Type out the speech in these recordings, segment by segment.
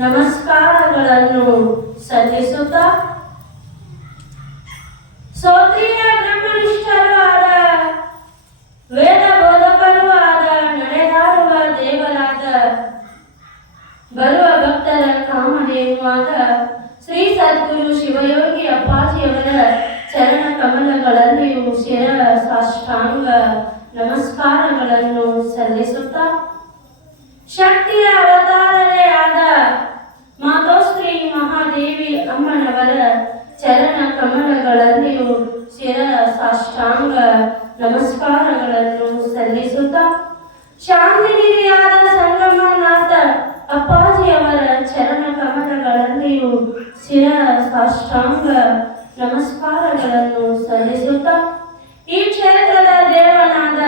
ನಮಸ್ಕಾರಗಳನ್ನು ಸಲ್ಲಿಸುತ್ತಾ ಶ್ರೋತ್ರಿಯ ಬ್ರಹ್ಮನಿಷ್ಠರೂ ಆದ ವೇದ ಬೋಧಕರೂ ಆದ ನಡೆದಾಡುವ ದೇವರಾದ ಬರುವ ಭಕ್ತರ ಕಾಮಧೇನುವಾದ ಶ್ರೀ ಸದ್ಗುರು ಶಿವಯೋಗಿ ಅಪ್ಪಾಜಿಯವರ ಚರಣ ಕಮಲಗಳಲ್ಲಿಯೂ ಶಿರ ಸಾಷ್ಟಾಂಗ ನಮಸ್ಕಾರಗಳನ್ನು ಸಲ್ಲಿಸುತ್ತಾ ಶಕ್ತಿಯ ಅವತಾರವೇ ಆದ ಮಾತೋಶ್ರೀ ಮಹಾದೇವಿ ಅಮ್ಮನವರ ಚರಣ ಕಮಲಗಳಲ್ಲಿಯೂ ಶಿರ ಸಾಷ್ಟಾಂಗ ನಮಸ್ಕಾರಗಳನ್ನು ಸಲ್ಲಿಸುತ್ತಾ ಶಾಂತಿನಿಧಿಯಾದ ಸಂಗಮನಾಥ ಅಪ್ಪಾಜಿಯವರ ಚರಣ ಕಮಲಗಳಲ್ಲಿಯೂ ಶಿರ ಸಾಷ್ಟಾಂಗ ನಮಸ್ಕಾರಗಳನ್ನು ಸಲ್ಲಿಸುತ್ತಾ ಈ ಕ್ಷೇತ್ರದ ದೇವನಾದ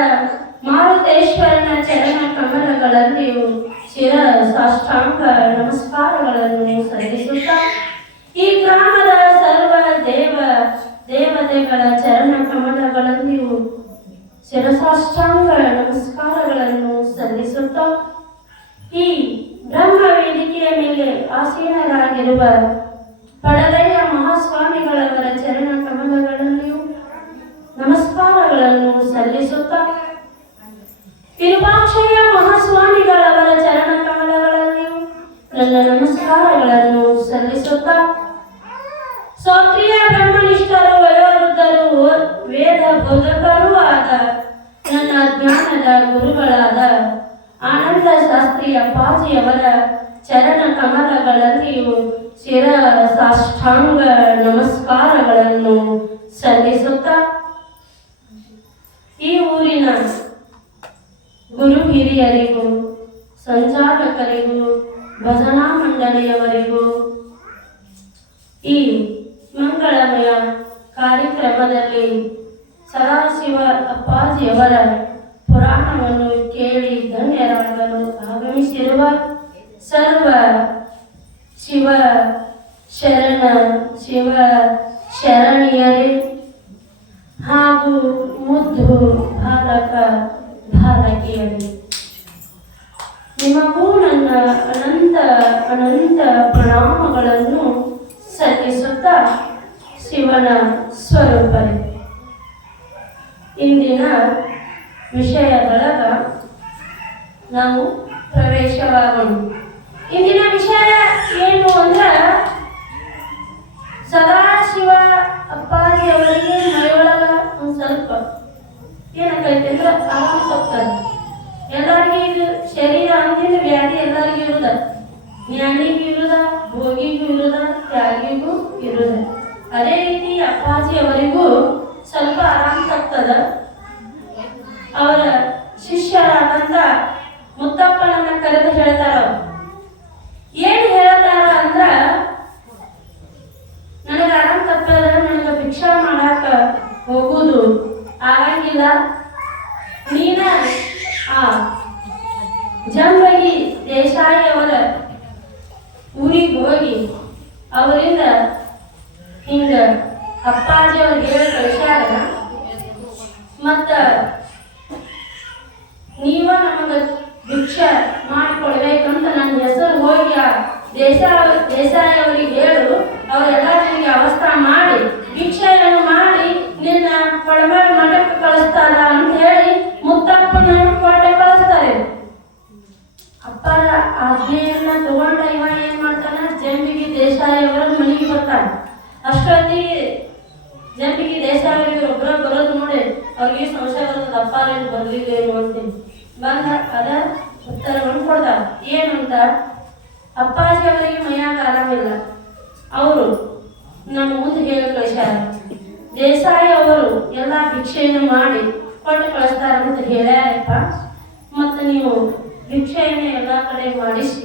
ಮಾರುತೇಶ್ವರನ ಚರಣ ಕಮಲಗಳಲ್ಲಿಯೂ ಶಿರ ಸಾಷ್ಟಾಂಗ ನಮಸ್ಕಾರಗಳನ್ನು ಸಲ್ಲಿಸುತ್ತಾ ಈ ಗ್ರಾಮದ ಸರ್ವ ದೇವತೆಗಳ ಚರಣ ಕಮಲಗಳಲ್ಲಿಯೂ ಶಿರಸಾಷ್ಟಾಂಗ ನಮಸ್ಕಾರಗಳನ್ನು ಸಲ್ಲಿಸುತ್ತಾ ಈ ಬ್ರಹ್ಮ ವೇದಿಕೆಯ ಮೇಲೆ ಆಸೀನರಾಗಿರುವ ಪಡದಯ್ಯ ಮಹಾಸ್ವಾಮಿಗಳವರ ಚರಣ ಕಮಲಗಳಲ್ಲಿಯೂ ನಮಸ್ಕಾರಗಳನ್ನು ಸಲ್ಲಿಸುತ್ತಾ ವಿರೂಪಾಕ್ಷಯ್ಯ ಮಹಾಸ್ವಾಮಿಗಳವರ ಚರಣ ಕಮಲಗಳಲ್ಲಿಯೂ ನನ್ನ ನಮಸ್ಕಾರಗಳನ್ನು ಸಲ್ಲಿಸುತ್ತಾ ಶ್ರೋತ್ರಿಯ ಬ್ರಹ್ಮನಿಷ್ಠರು ವಯೋವೃದ್ಧರು ವೇದ ಬೋಧಕರೂ ಆದ ನನ್ನ ಜ್ಞಾನದ ಗುರುಗಳಾದ ಆನಂದ ಶಾಸ್ತ್ರಿ ಅಪ್ಪಾಜಿಯವರ ಚರಣ ಕಮಲಗಳಲ್ಲಿಯೂ ಶಿರ ಸಾಷ್ಟಾಂಗ ನಮಸ್ಕಾರಗಳನ್ನು ಸಲ್ಲಿಸುತ್ತಾ ಈ ಊರಿನ ಗುರು ಹಿರಿಯರಿಗೂ ಸಂಚಾಲಕರಿಗೂ ಭಜನಾ ಮಂಡಳಿಯವರಿಗೂ ಈ ಮಂಗಳಮಯ ಕಾರ್ಯಕ್ರಮದಲ್ಲಿ ಸದಾಶಿವ ಅಪ್ಪಾಜಿಯವರ ಪುರಾಣವನ್ನು ಕೇಳಿ ಧನ್ಯರಾಗಲು ಆಗಮಿಸಿರುವ ಸರ್ವ ಶಿವ ಶರಣೀಯರೇ ಹಾಗೂ ಮುದ್ದು ಬಾಲಕಿಯರೇ, ನಿಮಗೂ ನನ್ನ ಅನಂತ ಪ್ರಣಾಮಗಳನ್ನು ಸಲ್ಲಿಸುತ್ತಾ ಶಿವನ ಸ್ವರೂಪರೇ, ಇಂದಿನ ವಿಷಯದೊಳಗ ನಾವು ಪ್ರವೇಶವಾಗೋಣ. ಇಂದಿನ ವಿಷಯ ಏನು ಅಂದ್ರೆ ಸದಾಶಿವ ಅಪ್ಪಾಜಿ ಅವರಿಗೆ ಮನೆಯೊಳಗ ಒಂದು ಸ್ವಲ್ಪ ಏನಕ್ಕೈತೆ ಅಂದ್ರೆ ಆರಾಮ ತಪ್ತಾರೆ. ಎಲ್ಲರಿಗೂ ಇದು ಶರೀರ ಅಂದಿನ ವ್ಯಾಧಿ ಎಲ್ಲರಿಗೂ ಇರುದ, ಜ್ಞಾನಿಗೂ ಇರುದ, ಭೋಗಿಗೂ ಇರುದ, ತ್ಯಾಗಿಗೂ ಇರುದ. ಅದೇ ರೀತಿ ಅಪ್ಪಾಜಿ ಅವರಿಗೂ ಸ್ವಲ್ಪ ಆರಾಮ ತಪ್ತದ. ಅವರ ಶಿಷ್ಯರಾದಂತ ಮುತ್ತಪ್ಪನನ್ನ ಕರೆದು ಹೇಳ್ತಾರ. ಏನ್ ಹೇಳ್ತಾರ ಅಂದ್ರ, ನನಗ ಆರಾಮ ತಪ್ಪದ, ನನಗ ಭಿಕ್ಷಾ ಮಾಡಾಕ ಹೋಗುದು ಆಗಂಗಿಲ್ಲ, ನೀನ ಆ ಜಂಬಗಿ ದೇಸಾಯಿ ಅವರ ಊರಿಗೆ ಹೋಗಿ ಅವರಿಂದ ಹಿಂಗ ಅಪ್ಪಾಜಿ ಅವ್ರಿಗೆ ಹೇಳಿ ಕಳಿಸ್ಯಾರ, ಮತ್ತ ನೀವ ನಮಗ ಭಿಕ್ಷೆ ಮಾಡಿಕೊಡ್ಬೇಕಂತ ನನ್ನ ಹೆಸರು ಹೋಗಿ ದೇಸಾಯಿ ಅವರಿಗೆ ಹೇಳು, ಅವರೆಲ್ಲರಿಗೆ ಅವಸ್ಥಾ ಮಾಡಿ ಭಿಕ್ಷೆಯನ್ನು ಮಾಡಿ ನಿನ್ನ ಪಳಮಳ ಮಠಕ್ಕೆ ಕಳಿಸ್ತಾರ ಅಂತ ಹೇಳಿ ಮುತ್ತಪ್ಪನ ಕೊಟ್ಟೆ ಕಳಿಸ್ತಾರೆ. ಅಪ್ಪರ ಆಜ್ಞೆಯನ್ನ ತಗೊಂಡ ಇವ ಏನ್ ಮಾಡ್ತಾನ, ಜಂಬಿಗೆ ದೇಸಾಯಿ ಅವರ ಮನೆಗೆ ಬರ್ತಾನೆ. ಅಷ್ಟೊತ್ತಿಗೆ ಜಂಬಿಗೆ ದೇಸಾಯಿಗೆ ಒಬ್ಬರ ಬರೋದು ನೋಡಿ ಅವ್ರಿಗೆ ಸಂಶಯ ಬರ್ತದೆ, ಅಪ್ಪ ಏನು ಬರ್ಲಿಲ್ಲ ಏನು ಅಂತೇಳಿ ಬಂದ ಅದ ಉತ್ತರವನ್ನು ಕೊಡ್ತಾರ. ಏನಂತ, ಅಪ್ಪಾಜಿ ಅವರಿಗೆ ಮೈಯಾಗ ಆರಾಮಿಲ್ಲ, ಅವರು ನಮ್ಮ ಮುಂದೆ ಹೇಳಿ ಕಳಿಸ್ಯಾರ, ದೇಸಾಯಿ ಅವರು ಎಲ್ಲ ಭಿಕ್ಷೆಯನ್ನು ಮಾಡಿ ಕೊಟ್ಟು ಕಳಿಸ್ತಾರ ಅಂತ ಹೇಳ್ಯಾರಪ್ಪ. ಮತ್ತು ನೀವು ಭಿಕ್ಷೆಯನ್ನು ಎಲ್ಲ ಕಡೆ ಮಾಡಿಸಿ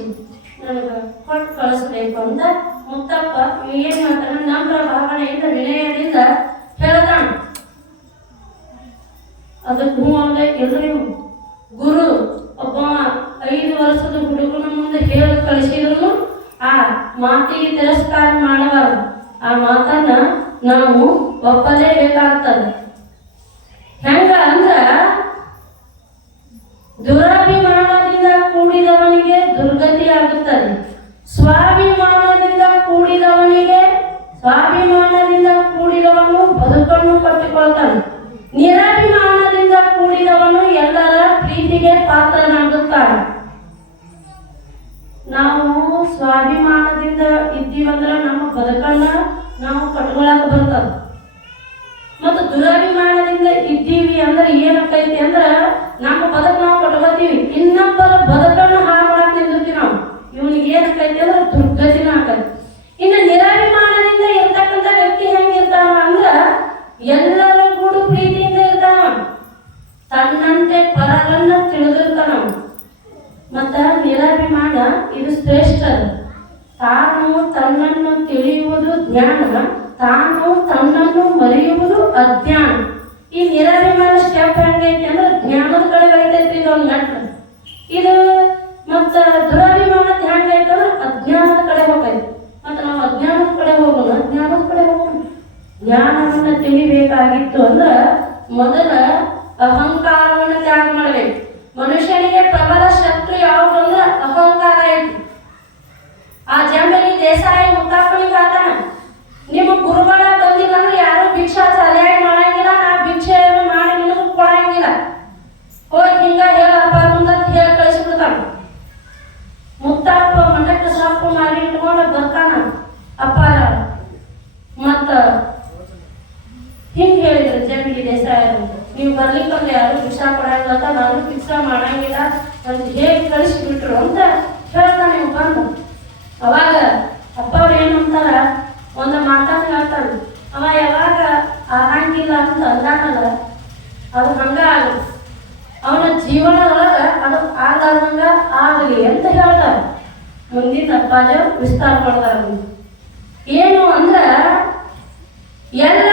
ನನಗೆ ಕೊಟ್ಟು ಕಳಿಸ್ಬೇಕು ಅಂತ ಮುತ್ತಪ್ಪ ಏನು ಹೇಳ್ತಾನೆ, ನಮ್ರ ಭಾವನೆಯಿಂದ ವಿನಯದಿಂದ ಹೇಳ್ತಾನ. ಅದಕ್ಕೆ ಹೂ ಅನ್ಬೇಕಿಲ್ರಿ. ಗುರು ಒಬ್ಬ 5 ವರ್ಷದ ಹುಡುಗನ ಮುಂದೆ ಹೇಳಿ ಕಳಿಸಿದ್ರು ಆ ಮಾತಿಗೆ ತಿರಸ್ಕಾರ ಮಾಡಬಾರ್ದು. ಆ ಮಾತನ್ನ ನಾವು ಒಪ್ಪಲೇಬೇಕಾಗ್ತದೆ. ಹೆಂಗ ಅಂದ್ರ, ದುರಾಭಿಮಾನದಿಂದ ಕೂಡಿದವನಿಗೆ ದುರ್ಗತಿ ಆಗುತ್ತದೆ, ಸ್ವಾಭಿಮಾನದಿಂದ ಕೂಡಿದವನು ಬದುಕನ್ನು ಕಟ್ಟಿಕೊಳ್ತಾನೆ, ನಿರಾಭಿಮಾನದಿಂದ ಕೂಡಿದವನು ಎಲ್ಲರ ಪ್ರೀತಿಗೆ ಪಾತ್ರನಾಗುತ್ತಾನೆ. ನಾವು ಸ್ವಾಭಿಮಾನದಿಂದ ಇದ್ದೀವಂದ್ರೆ ನಮ್ಮ ಬದುಕನ್ನ ನಾವು ಕಟ್ಕೊಳಕ್ ಬರ್ತದ. ಮತ್ತು ದುರಾಭಿಮಾನದಿಂದ ಇದ್ದೀವಿ ಅಂದ್ರೆ ಏನಾಗ್ತೈತಿ ಅಂದ್ರ ನಮ್ಮ ಬದುಕು ನಾವು ಕಟ್ಕೋತೀವಿ, ಇನ್ನೊಬ್ಬರ ಬದುಕನ್ನು ಹಾಳು ಮಾಡಕ್ ನಿಂದಿರ್ತೀವಿ ನಾವು. ಇವನಿಗೆ ಏನಾಗ್ತೈತಿ ಅಂದ್ರೆ ದುರ್ಗತಿನ ಆಗ್ತೈತಿ. ಇನ್ನು ನಿರಾಭಿಮಾನದಿಂದ ಇರ್ತಕ್ಕಂಥ ವ್ಯಕ್ತಿ ಹೆಂಗಿರ್ತಾನ ಅಂದ್ರ ಎಲ್ಲರ ಗೂಡು ಪ್ರೀತಿಯಿಂದ ಇರ್ತಾನ, ತನ್ನಂತೆ ಪರರನ್ನ ತಿಳಿದಿರ್ತಾನ. ಮತ್ತ ನಿರಾಭಿಮಾನ ಇದು ಶ್ರೇಷ್ಠ. ತಾನು ತನ್ನನ್ನು ತಿಳಿಯುವುದು ಜ್ಞಾನ, ತಾನು ತನ್ನನ್ನು ಮರೆಯುವುದು ಅಜ್ಞಾನ. ಈ ನಿರಾಭಿಮಾನ ಸ್ಟೆಪ್ ಹೆಂಗೈತಿ ಅಂದ್ರೆ ಜ್ಞಾನದ ಕಡೆ ಬರ್ತೈತ್ರಿ ಇದು ಒಂದು ಮೆಟ್ಟ. ಇದು ಮತ್ತ ದುರಾಭಿಮಾನ ಹೆಂಗೈತೆ ಅಂದ್ರೆ ಅಜ್ಞಾನದ ಕಡೆ ಹೋಗೈತಿ. ಮತ್ತು ನಾವು ಅಜ್ಞಾನದ ಕಡೆ ಹೋಗೋಣ, ಜ್ಞಾನದ ಕಡೆ ಹೋಗೋಣ. ಜ್ಞಾನವನ್ನ ತಿಳಿಬೇಕಾಗಿತ್ತು ಅಂದ್ರೆ ಮೊದಲ ಅಹಂಕಾರವನ್ನು ತ್ಯಾಗ ಮಾಡಬೇಕು. ಮನುಷ್ಯನಿಗೆ ಪ್ರಬಲ ಶತ್ರು ಯಾವುದು ಅಂದ್ರೆ ಅಹಂಕಾರ ಐತಿ. ಆ ಜಂಬಲಿ ದೇಸಾಯಿ ಮುತ್ತಪ್ಪನಿಗೆ ಆತನ, ನಿಮ್ಮ ಗುರುಗಳ ಬಂದಿಲ್ಲ ಅಂದ್ರೆ ಯಾರು ಭಿಕ್ಷಾ ಸರಿಯಾಗಿ ಮಾಡಂಗಿಲ್ಲ, ನಾ ಭಿಕ್ಷೆಯನ್ನು ಮಾಡಿ ನಿಮಗೆ ಕೊಡಂಗಿಲ್ಲ, ಹೋಗಿ ಹಿಂಗ ಹೇಳಪ್ಪ ಮುಂದೆ ಹೇಳಿ ಕಳಿಸ್ಬಿಡ್ತಾನ. ಮುತ್ತಪ್ಪ ಮಂಡಕ್ಕೆ ಸೊಪ್ಪು ಮಾಡಿ ಇಟ್ಕೊಂಡು ಬರ್ತಾನ. ಅಪ್ಪ ಮತ್ತ ಹಿಂಗೆ ಹೇಳಿದ್ರು ಜಂಬಲಿ ದೇಸಾಯಿ, ನೀವು ಬರ್ಲಿಕ್ಕಂದ್ರೆ ಯಾರು ಭಿಕ್ಷಾ ಕೊಡಂಗಿಲ್ಲ, ನಾನು ಭಿಕ್ಷಾ ಮಾಡಂಗಿಲ್ಲ ಅಂತ ಹೇಗೆ ಕಳಿಸ್ಬಿಟ್ರು ಅಂತ ಹೇಳ್ತಾನೆ. ನೀವು ಬಂದು ಅವಾಗ ಅಪ್ಪ ಅವ್ರು ಏನಂತಾರ, ಒಂದು ಮಾತನ್ನ ಹೇಳ್ತಾನೆ, ಅವ ಯಾವಾಗ ಆಗಂಗಿಲ್ಲ ಅಂತ ಅಂದಾನಲ್ಲ ಅದು ಹಂಗ ಆಗುತ್ತೆ, ಅವನ ಜೀವನದೊಳಗ ಅದು ಆಗದಂಗ ಆಗಲಿ ಅಂತ ಹೇಳ್ತಾರೆ. ಮುಂದಿನ ಅಪ್ಪಾಜ ವಿಸ್ತಾರ ಮಾಡ್ತಾರೆ. ಏನು ಅಂದ್ರ ಎಲ್ಲ